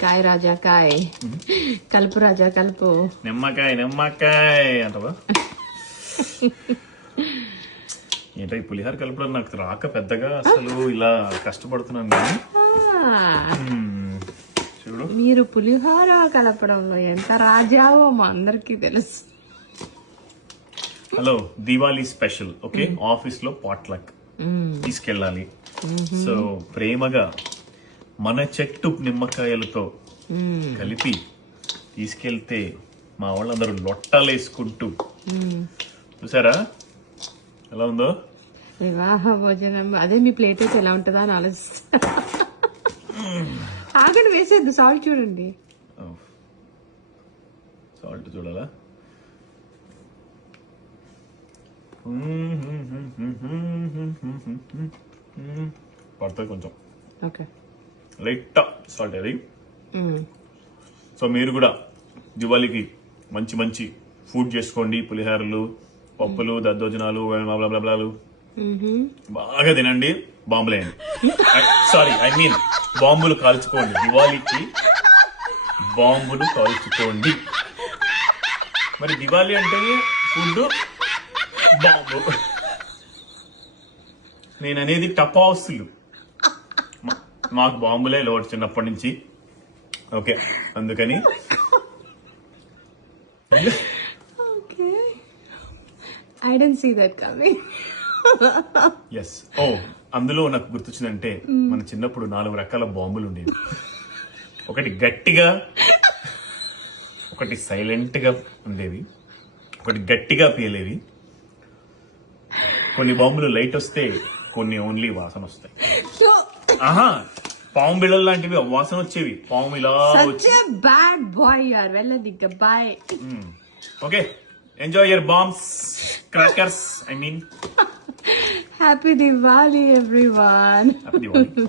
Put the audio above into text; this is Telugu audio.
కాయ రాజా కాయ, కలుపు రాజా కలుపు. నిమ్మకాయ నిమ్మకాయ అంటవా? ఏంటో ఈ పులిహార కలపడం నాకు రాక పెద్దగా, అసలు ఇలా కష్టపడుతున్నాను నేను. చూడు, మీరు పులిహోర కలపడంలో ఎంత రాజావో మా అందరికి తెలుసు. Hello, Diwali special. Okay, office లో పాట్లక్ తీసుకెళ్ళాలి. సో ప్రేమగా మన చెట్టు నిమ్మకాయలతో కలిపి తీసుకెళ్తే మా వాళ్ళందరూ లొట్టాలేసుకుంటూ, చూసారా ఎలా ఉందో? వివాహ భోజనం అదే. మీ ప్లేట్ అయితే ఎలా ఉంటుందా అని ఆలోచిస్తా. ఆగండి, వేసేద్దు. సాల్ట్ చూడండి. సాల్ట్ చూడాలా? పడుతుంది కొంచెం. ఓకే, లైట్ సాల్ట్ అది. సో మీరు కూడా దివాళీకి మంచి మంచి ఫుడ్ చేసుకోండి. పులిహారలు, పప్పులు, దద్దోజనాలు, బ్లాబ్లాలు బాగా తినండి. బాంబులేయండి. సారీ, ఐ మీన్ బాంబులు కాల్చుకోండి. దివాళీకి బాంబులు కాల్చుకోండి. మరి దివాళీ అంటే ఫుడ్, బాంబు. నేను అనేది టపాసులు. మాకు బాంబులే లోటు చిన్నప్పటి నుంచి. ఓకే, అందుకని I didn't see that coming. Yes. ఓ, అందులో నాకు గుర్తొచ్చిందంటే మన చిన్నప్పుడు 4 రకాల బాంబులు ఉండేవి. ఒకటి గట్టిగా, ఒకటి సైలెంట్ గా ఉండేవి, ఒకటి గట్టిగా పేలేవి. కొన్ని బాంబులు లైట్ వస్తే, కొన్ని ఓన్లీ వాసన వస్తాయి. ఆహా, పాము బిళ్ళలు లాంటివి వాసన వచ్చేవి. పాము ఇలా Such a bad boy you are. Well, goodbye. Okay, enjoy your bombs, crackers. I mean Happy Diwali, everyone. Happy Diwali.